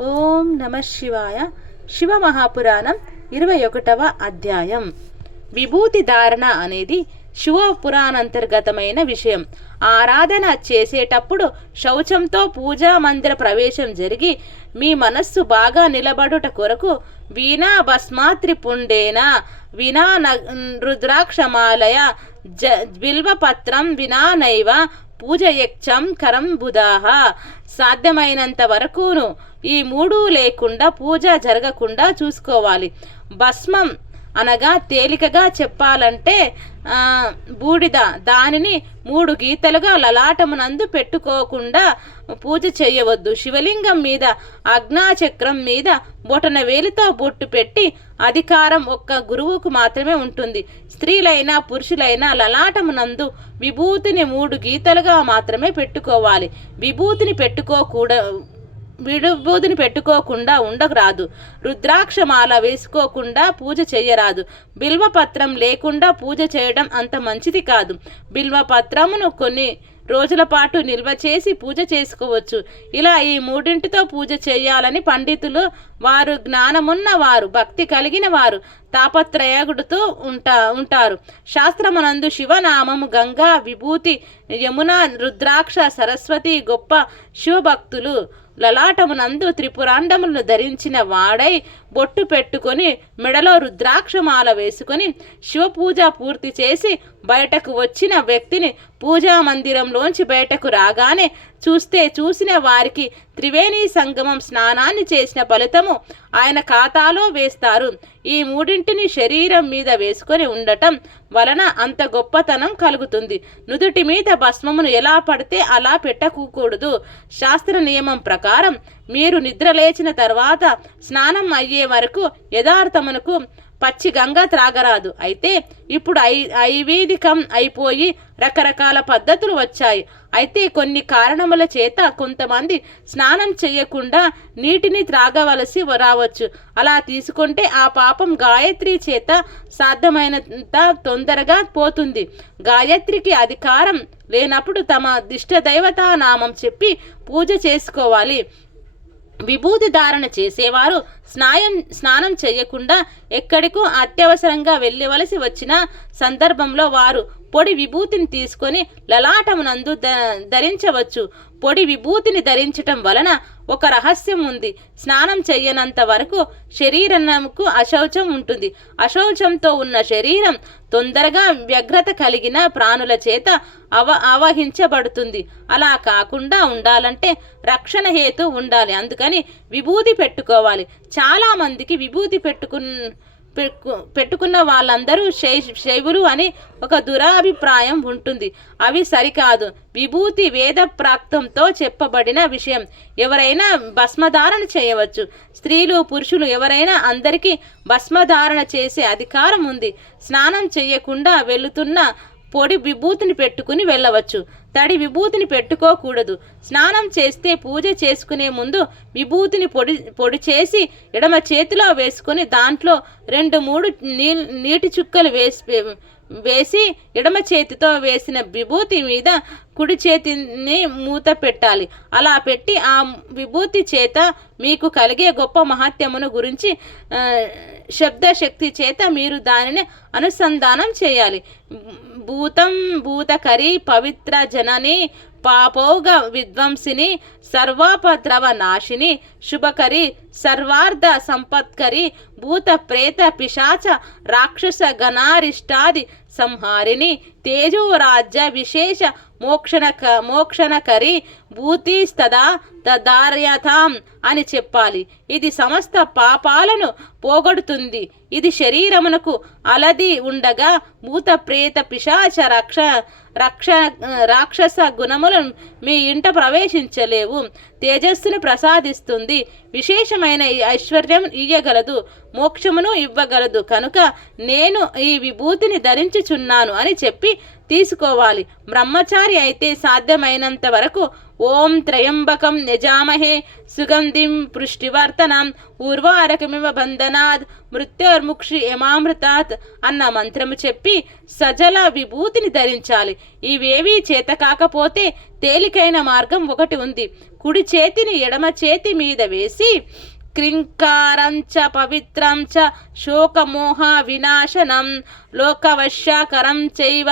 ఓం నమ శివాయ. శివమహాపురాణం 21వ అధ్యాయం. విభూతి ధారణ అనేది శివపురాణాంతర్గతమైన విషయం. ఆరాధన చేసేటప్పుడు శౌచంతో పూజా మందిర ప్రవేశం జరిగి మీ మనస్సు బాగా నిలబడుట కొరకు వీణా భస్మాత్రిపుండేన వినా రుద్రాక్షమాలయ బిల్వపత్రం వినానైవ పూజయక్షం కరం బుధాహ. సాధ్యమైనంత వరకును ఈ మూడు లేకుండా పూజ జరగకుండా చూసుకోవాలి. భస్మం అనగా తేలికగా చెప్పాలంటే బూడిద. దానిని 3 గీతలుగా లలాటమునందు పెట్టుకోకుండా పూజ చేయవద్దు. శివలింగం మీద ఆజ్ఞాచక్రం మీద బొటన వేలితో బొట్టు పెట్టి అధికారం ఒక్క గురువుకు మాత్రమే ఉంటుంది. స్త్రీలైనా పురుషులైనా లలాటమునందు విభూతిని 3 గీతలుగా మాత్రమే పెట్టుకోవాలి. విభూతిని పెట్టుకోకుండా ఉండరాదు. రుద్రాక్షమాల వేసుకోకుండా పూజ చేయరాదు. బిల్వపత్రం లేకుండా పూజ చేయడం అంత మంచిది కాదు. బిల్వపత్రమును కొన్ని రోజుల పాటు నిల్వ చేసి పూజ చేసుకోవచ్చు. ఇలా ఈ 3టితో పూజ చేయాలని పండితులు, వారు జ్ఞానమున్న వారు, భక్తి కలిగిన వారు తాపత్రయగుడుతూ ఉంటారు. శాస్త్రమునందు శివనామము, గంగా, విభూతి, యమున, రుద్రాక్ష, సరస్వతి గొప్ప శివభక్తులు. లలాటమునందు త్రిపురాండములను ధరించిన వాడై బొట్టు పెట్టుకొని మెడలో రుద్రాక్షమాల వేసుకొని శివపూజ పూర్తి చేసి బయటకు వచ్చిన వ్యక్తిని పూజా మందిరంలోంచి బయటకు రాగానే చూసిన వారికి త్రివేణి సంగమం స్నానాన్ని చేసిన ఫలితము ఆయన ఖాతాలో వేస్తారు. ఈ 3టిని శరీరం మీద వేసుకొని ఉండటం వలన అంత గొప్పతనం కలుగుతుంది. నుదుటి మీద భస్మమును ఎలా పడితే అలా పెట్టకూడదు. శాస్త్ర నియమం ప్రకారం మీరు నిద్ర లేచిన తర్వాత స్నానం అయ్యే వరకు యథార్థమునకు పచ్చి గంగ త్రాగరాదు. అయితే ఇప్పుడు ఐవేదికం అయిపోయి రకరకాల పద్ధతులు వచ్చాయి. అయితే కొన్ని కారణముల చేత కొంతమంది స్నానం చేయకుండా నీటిని త్రాగవలసి రావచ్చు. అలా తీసుకుంటే ఆ పాపం గాయత్రి చేత సాధ్యమైనంత తొందరగా పోతుంది. గాయత్రికి అధికారం లేనప్పుడు తమ దిష్టదైవతా నామం చెప్పి పూజ చేసుకోవాలి. విభూతి ధారణ చేసేవారు స్నానం చేయకుండా ఎక్కడికో అత్యవసరంగా వెళ్ళవలసి వచ్చిన సందర్భంలో వారు పొడి విభూతిని తీసుకొని లలాటమునందు ధరించవచ్చు. పొడి విభూతిని ధరించటం వలన ఒక రహస్యం ఉంది. స్నానం చెయ్యనంత వరకు శరీరంకు అశౌచం ఉంటుంది. అశౌచంతో ఉన్న శరీరం తొందరగా వ్యగ్రత కలిగిన ప్రాణుల చేత ఆవహించబడుతుంది. అలా కాకుండా ఉండాలంటే రక్షణ హేతు ఉండాలి. అందుకని విభూతి పెట్టుకోవాలి. చాలా మందికి విభూతి పెట్టుకున్న వాళ్ళందరూ శైవులు అని ఒక దురాభిప్రాయం ఉంటుంది. అవి సరికాదు. విభూతి వేద ప్రాక్తంతో చెప్పబడిన విషయం. ఎవరైనా భస్మధారణ చేయవచ్చు. స్త్రీలు పురుషులు ఎవరైనా అందరికీ భస్మధారణ చేసే అధికారం ఉంది. స్నానం చేయకుండా వెళుతున్న పొడి విభూతిని పెట్టుకుని వెళ్ళవచ్చు. తడి విభూతిని పెట్టుకోకూడదు. స్నానం చేస్తే పూజ చేసుకునే ముందు విభూతిని పొడి చేసి ఎడమ చేతిలో వేసుకొని దాంట్లో 2-3 నీటి చుక్కలు వేసి ఎడమ చేతితో వేసిన విభూతి మీద కుడి చేతిని మూత పెట్టాలి. అలా పెట్టి ఆ విభూతి చేత మీకు కలిగే గొప్ప మహత్యమును గురించి శబ్దశక్తి చేత మీరు దానిని అనుసంధానం చేయాలి. భూతం భూతకరి పవిత్ర జనని పాపౌగ విధ్వంసిని సర్వాపద్రవ నాశిని శుభకరి సర్వార్థ సంపత్కరి భూత ప్రేత పిశాచ రాక్షస గణారిష్టాది సంహారిని తేజోరాజ్య విశేష మోక్షణకరి భూతిస్తదా దార్యతాం అని చెప్పాలి. ఇది సమస్త పాపాలను పోగొడుతుంది. ఇది శరీరమునకు అలది ఉండగా భూత ప్రేత పిశాచ రాక్షస గుణములను మీ ఇంట ప్రవేశించలేవు. తేజస్సును ప్రసాదిస్తుంది. విశేషమైన ఐశ్వర్యం ఇయ్యగలదు. మోక్షమును ఇవ్వగలదు. కనుక నేను ఈ విభూతిని ధరించుచున్నాను అని చెప్పి తీసుకోవాలి. బ్రహ్మచారి అయితే సాధ్యమైనంత వరకు ఓం త్రయంబకం యజామహే సుగంధిం పుష్టివర్తనం ఊర్వారకమివ బంధనాద్ మృత్యోర్ముక్షి యమామృతాత్ అన్న మంత్రము చెప్పి సజల విభూతిని ధరించాలి. ఇవేవీ చేత కాకపోతే తేలికైన మార్గం ఒకటి ఉంది. కుడి చేతిని ఎడమ చేతి మీద వేసి క్రింకారంచ పవిత్రంచ శోకమోహ వినాశనం లోకవశ్యాకరం చైవ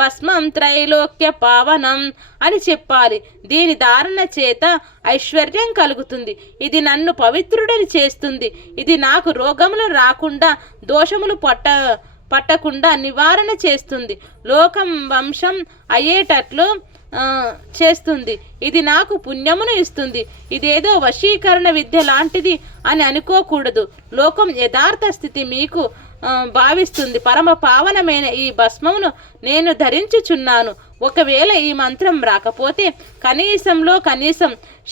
భస్మం త్రైలోక్య పావనం అని చెప్పాలి. దీని ధారణ చేత ఐశ్వర్యం కలుగుతుంది. ఇది నన్ను పవిత్రుడని చేస్తుంది. ఇది నాకు రోగములు రాకుండా దోషములు పట్టకుండా నివారణ చేస్తుంది. లోకం వంశం అయ్యేటట్లు చేస్తుంది. ఇది నాకు పుణ్యమును ఇస్తుంది. ఇదేదో వశీకరణ విద్య లాంటిది అని అనుకోకూడదు. లోకం యథార్థ స్థితి మీకు భావిస్తుంది. పరమ పావనమైన ఈ భస్మమును నేను ధరించుచున్నాను. ఒకవేళ ఈ మంత్రం రాకపోతే కనీసం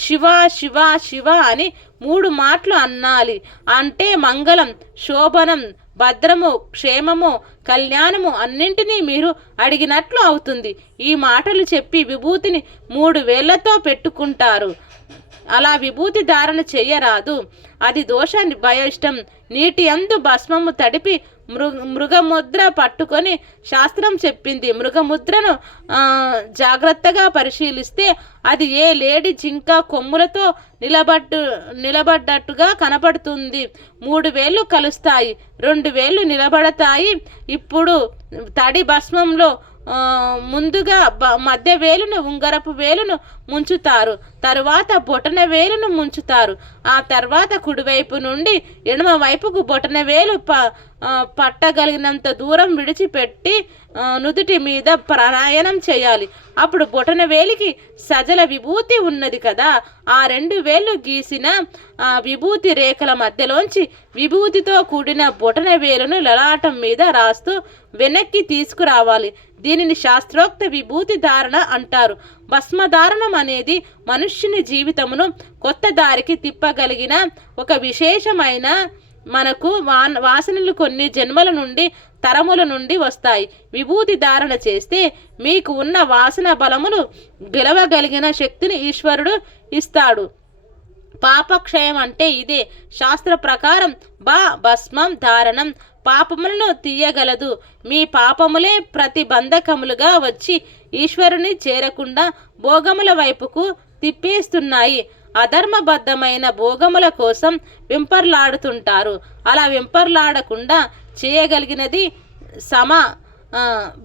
శివ శివ శివ అని 3 మాటలు అన్నాలి. అంటే మంగళం, శోభనం, భద్రము, క్షేమము, కళ్యాణము అన్నింటినీ మీరు అడిగినట్లు అవుతుంది. ఈ మాటలు చెప్పి విభూతిని 3 వేళ్లతో పెట్టుకుంటారు. అలా విభూతి ధారణ చెయ్యరాదు. అది దోషాన్ని భయష్టం. నీటి అందు భస్మము తడిపి మృగముద్ర పట్టుకొని శాస్త్రం చెప్పింది. మృగముద్రను జాగ్రత్తగా పరిశీలిస్తే అది ఏ లేడి జింక కొమ్ములతో నిలబడ్డట్టుగా కనపడుతుంది. 3 వేళ్ళు కలుస్తాయి, 2 వేళ్ళు నిలబడతాయి. ఇప్పుడు తడి భస్మంలో ముందుగా మధ్య వేలును, ఉంగరపు వేలును ముంచుతారు. తరువాత బొటన వేలును ముంచుతారు. ఆ తర్వాత కుడివైపు నుండి ఎడమ వైపుకు బొటన వేలు పట్టగలిగినంత దూరం విడిచిపెట్టి నుదుటి మీద ప్రయాణం చేయాలి. అప్పుడు బొటన వేలికి సజల విభూతి ఉన్నది కదా, ఆ 2 వేళ్ళు గీసిన విభూతి రేఖల మధ్యలోంచి విభూతితో కూడిన బొటన వేలును లలాటం మీద రాస్తూ వెనక్కి తీసుకురావాలి. దీనిని శాస్త్రోక్త విభూతి ధారణ అంటారు. భస్మధారణం అనేది మనుష్యుని జీవితమును కొత్త దారికి తిప్పగలిగిన ఒక విశేషమైన మనకు వాసనలు కొన్ని జన్మల నుండి తరముల నుండి వస్తాయి. విభూతి ధారణ చేస్తే మీకు ఉన్న వాసన బలమును గెలవగలిగిన శక్తిని ఈశ్వరుడు ఇస్తాడు. పాపక్షయం అంటే ఇదే. శాస్త్ర ప్రకారం భస్మం ధారణం పాపములను తీయగలదు. మీ పాపములే ప్రతిబంధకములుగా వచ్చి ఈశ్వరుని చేరకుండా భోగముల వైపుకు తిప్పేస్తున్నాయి. అధర్మబద్ధమైన భోగముల కోసం వెంపర్లాడుతుంటారు. అలా వెంపర్లాడకుండా చేయగలిగినది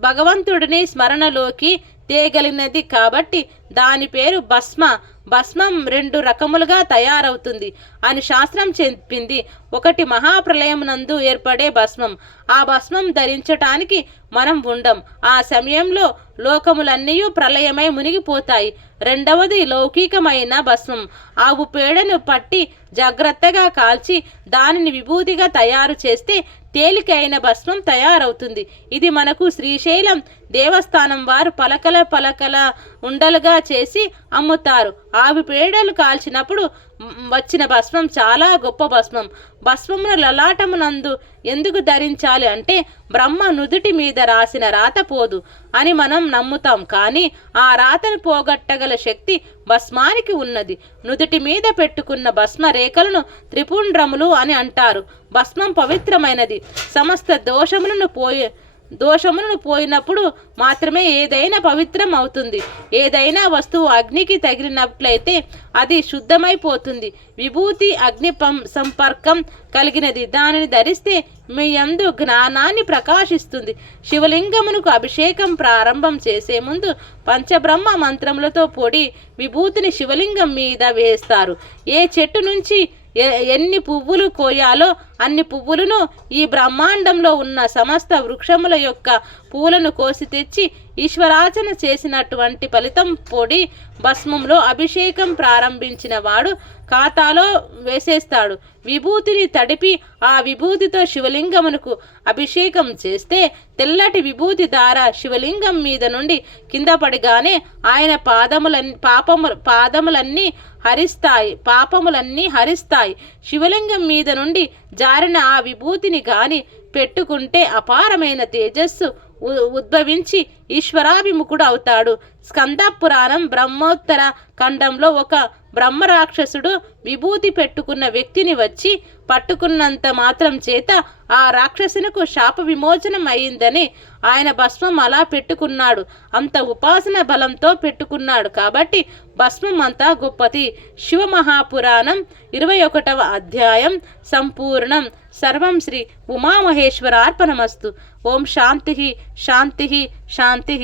భగవంతుడిని స్మరణలోకి తేగలిగినది కాబట్టి దాని పేరు భస్మ. భస్మం 2 రకములుగా తయారవుతుంది అని శాస్త్రం చెప్పింది. ఒకటి మహాప్రలయమునందు ఏర్పడే భస్మం. ఆ భస్మం ధరించటానికి మనం ఉండం. ఆ సమయంలో లోకములన్నీ ప్రళయమై మునిగిపోతాయి. రెండవది లౌకికమైన భస్మం. ఆవు పేడను పట్టి జాగ్రత్తగా కాల్చి దానిని విభూతిగా తయారు చేస్తే తేలికైన భస్మం తయారవుతుంది. ఇది మనకు శ్రీశైలం దేవస్థానం వారు పలకల ఉండలుగా చేసి అమ్ముతారు. ఆవు పేడలు కాల్చినప్పుడు వచ్చిన భస్మం చాలా గొప్ప భస్మం. భస్మమును లలాటమునందు ఎందుకు ధరించాలి అంటే బ్రహ్మ నుదుటి మీద రాసిన రాత పోదు అని మనం నమ్ముతాం. కానీ ఆ రాతను పోగొట్టగల శక్తి భస్మానికి ఉన్నది. నుదుటి మీద పెట్టుకున్న భస్మ రేఖలను త్రిపుండ్రములు అని అంటారు. భస్మం పవిత్రమైనది. సమస్త దోషములను పోయినప్పుడు మాత్రమే ఏదైనా పవిత్రం అవుతుంది. ఏదైనా వస్తువు అగ్నికి తగిలినట్లయితే అది శుద్ధమైపోతుంది. విభూతి అగ్ని సంపర్కం కలిగినది. దానిని ధరిస్తే మీ యందు జ్ఞానాన్ని ప్రకాశిస్తుంది. శివలింగమునకు అభిషేకం ప్రారంభం చేసే ముందు పంచబ్రహ్మ మంత్రములతో పొడి విభూతిని శివలింగం మీద వేస్తారు. ఏ చెట్టు నుంచి ఎన్ని పువ్వులు కోయాలో అన్ని పువ్వులను ఈ బ్రహ్మాండంలో ఉన్న సమస్త వృక్షముల యొక్క పూలను కోసి తెచ్చి ఈశ్వరార్చన చేసినటువంటి ఫలితం పొడి భస్మంలో అభిషేకం ప్రారంభించిన వాడు ఖాతాలో వేసేస్తాడు. విభూతిని తడిపి ఆ విభూతితో శివలింగమునకు అభిషేకం చేస్తే తెల్లటి విభూతి ధార శివలింగం మీద నుండి కింద పడిగానే ఆయన పాపములన్నీ హరిస్తాయి. శివలింగం మీద నుండి జారిన ఆ విభూతిని గాని పెట్టుకుంటే అపారమైన తేజస్సు ఉద్భవించి ఈశ్వరాభిముఖుడు అవుతాడు. స్కంద పురాణం బ్రహ్మోత్తర ఖండంలో ఒక బ్రహ్మరాక్షసుడు విభూతి పెట్టుకున్న వ్యక్తిని వచ్చి పట్టుకున్నంత మాత్రం చేత ఆ రాక్షసునకు శాప విమోచనం అయిందని ఆయన భస్మం అలా పెట్టుకున్నాడు. అంత ఉపాసన బలంతో పెట్టుకున్నాడు కాబట్టి భస్మం అంతా గొప్పది. శివమహాపురాణం 21వ అధ్యాయం సంపూర్ణం. సర్వం శ్రీ ఉమామహేశ్వరార్పణమస్తు. ఓం శాంతి శాంతి శాంతి.